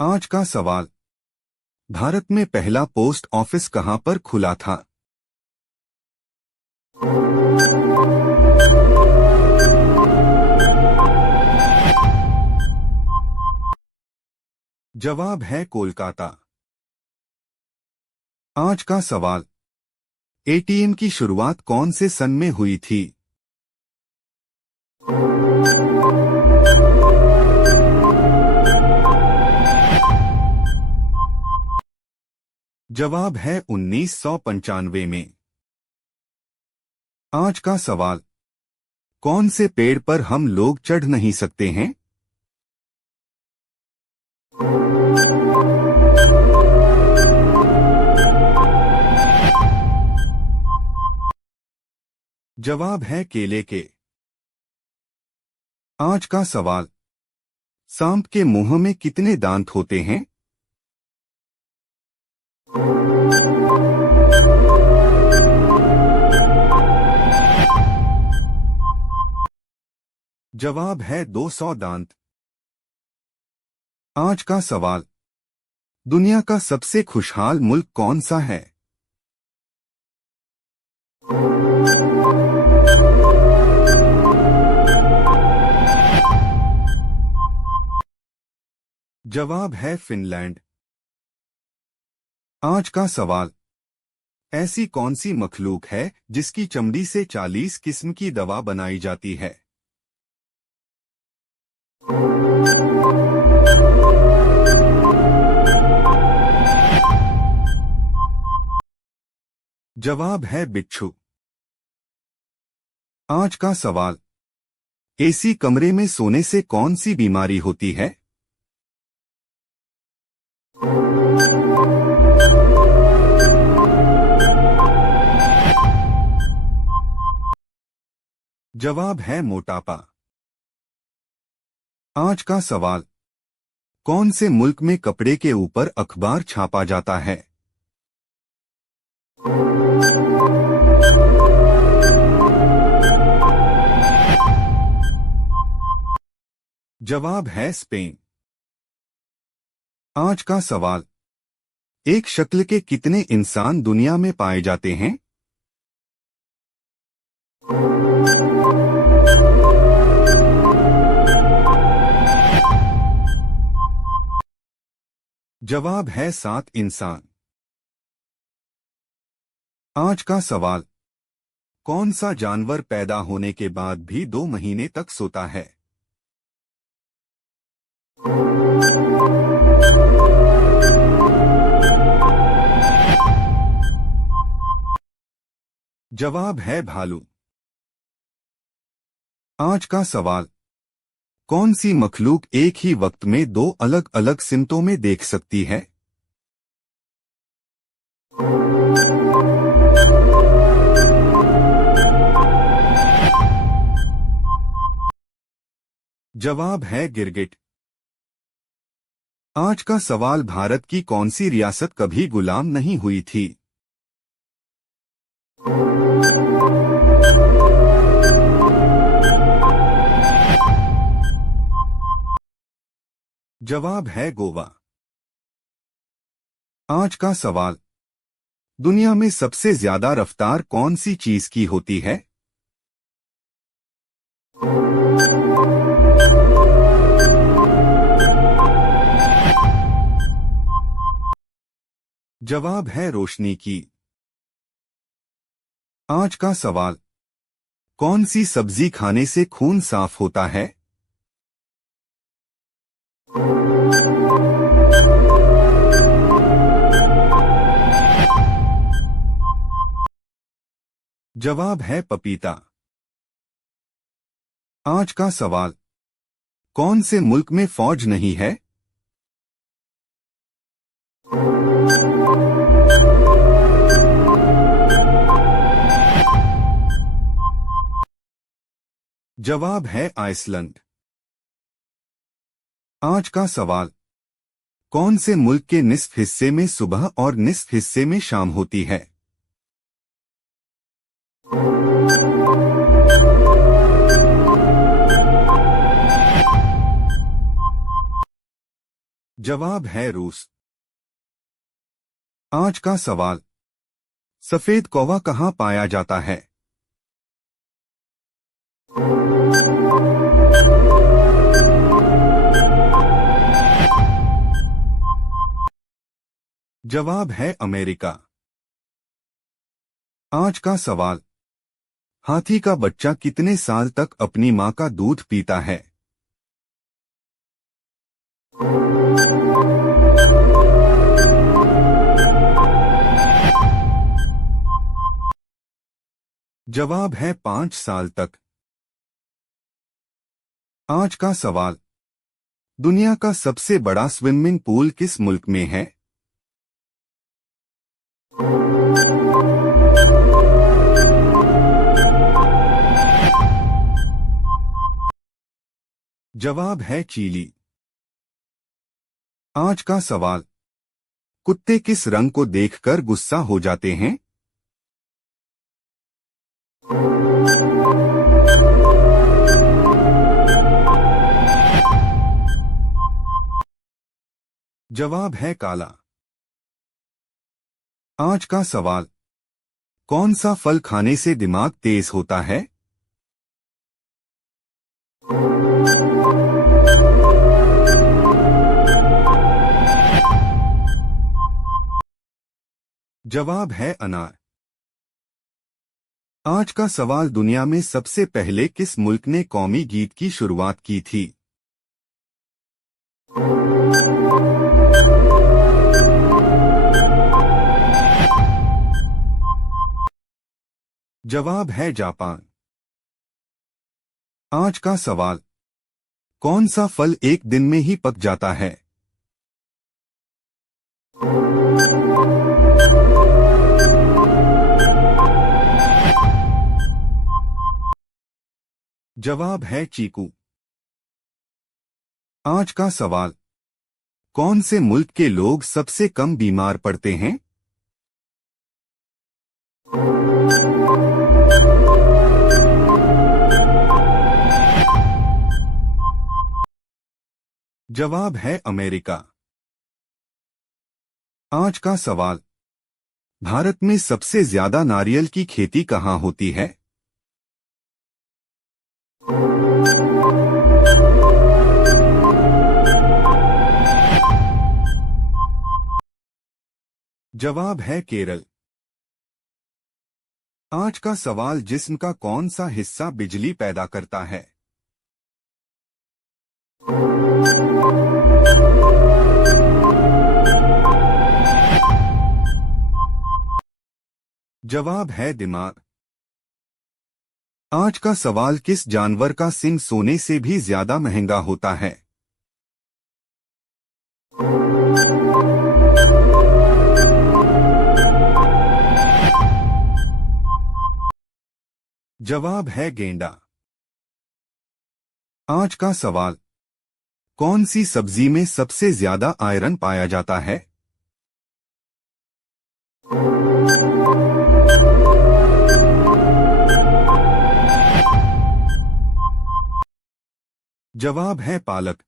आज का सवाल। भारत में पहला पोस्ट ऑफिस कहां पर खुला था? जवाब है कोलकाता। आज का सवाल। एटीएम की शुरुआत कौन से सन में हुई थी? जवाब है 1995 में। आज का सवाल। कौन से पेड़ पर हम लोग चढ़ नहीं सकते हैं? जवाब है केले के। आज का सवाल। सांप के मुंह में कितने दांत होते हैं? जवाब है 200 दांत। आज का सवाल। दुनिया का सबसे खुशहाल मुल्क कौन सा है? जवाब है फिनलैंड। आज का सवाल। ऐसी कौन सी मखलूक है जिसकी चमड़ी से 40 किस्म की दवा बनाई जाती है? जवाब है बिच्छू। आज का सवाल। एसी कमरे में सोने से कौन सी बीमारी होती है? जवाब है मोटापा। आज का सवाल। कौन से मुल्क में कपड़े के ऊपर अखबार छापा जाता है? जवाब है स्पेन। आज का सवाल। एक शक्ल के कितने इंसान दुनिया में पाए जाते हैं? जवाब है 7 इंसान। आज का सवाल। कौन सा जानवर पैदा होने के बाद भी 2 महीने तक सोता है? जवाब है भालू। आज का सवाल। कौन सी मखलूक एक ही वक्त में 2 अलग अलग सिमतों में देख सकती है? जवाब है गिरगिट। आज का सवाल। भारत की कौन सी रियासत कभी गुलाम नहीं हुई थी? जवाब है गोवा। आज का सवाल। दुनिया में सबसे ज्यादा रफ्तार कौन सी चीज की होती है? जवाब है रोशनी की। आज का सवाल। कौन सी सब्जी खाने से खून साफ होता है? जवाब है पपीता। आज का सवाल। कौन से मुल्क में फौज नहीं है? जवाब है आइसलैंड। आज का सवाल। कौन से मुल्क के निस्फ हिस्से में सुबह और निस्फ हिस्से में शाम होती है? जवाब है रूस। आज का सवाल, सफेद कौवा कहाँ पाया जाता है? जवाब है अमेरिका। आज का सवाल, हाथी का बच्चा कितने साल तक अपनी मां का दूध पीता है? जवाब है 5 साल तक। आज का सवाल, दुनिया का सबसे बड़ा स्विमिंग पूल किस मुल्क में है? जवाब है चिली। आज का सवाल, कुत्ते किस रंग को देखकर गुस्सा हो जाते हैं? जवाब है काला। आज का सवाल, कौन सा फल खाने से दिमाग तेज होता है? जवाब है अनार। आज का सवाल, दुनिया में सबसे पहले किस मुल्क ने कौमी गीत की शुरुआत की थी? जवाब है जापान। आज का सवाल, कौन सा फल एक दिन में ही पक जाता है? जवाब है चीकू। आज का सवाल, कौन से मुल्क के लोग सबसे कम बीमार पड़ते हैं? जवाब है अमेरिका। आज का सवाल, भारत में सबसे ज्यादा नारियल की खेती कहाँ होती है? जवाब है केरल। आज का सवाल, जिस्म का कौन सा हिस्सा बिजली पैदा करता है? जवाब है दिमाग। आज का सवाल, किस जानवर का सींग सोने से भी ज्यादा महंगा होता है? जवाब है गेंडा। आज का सवाल, कौन सी सब्जी में सबसे ज्यादा आयरन पाया जाता है? जवाब है पालक।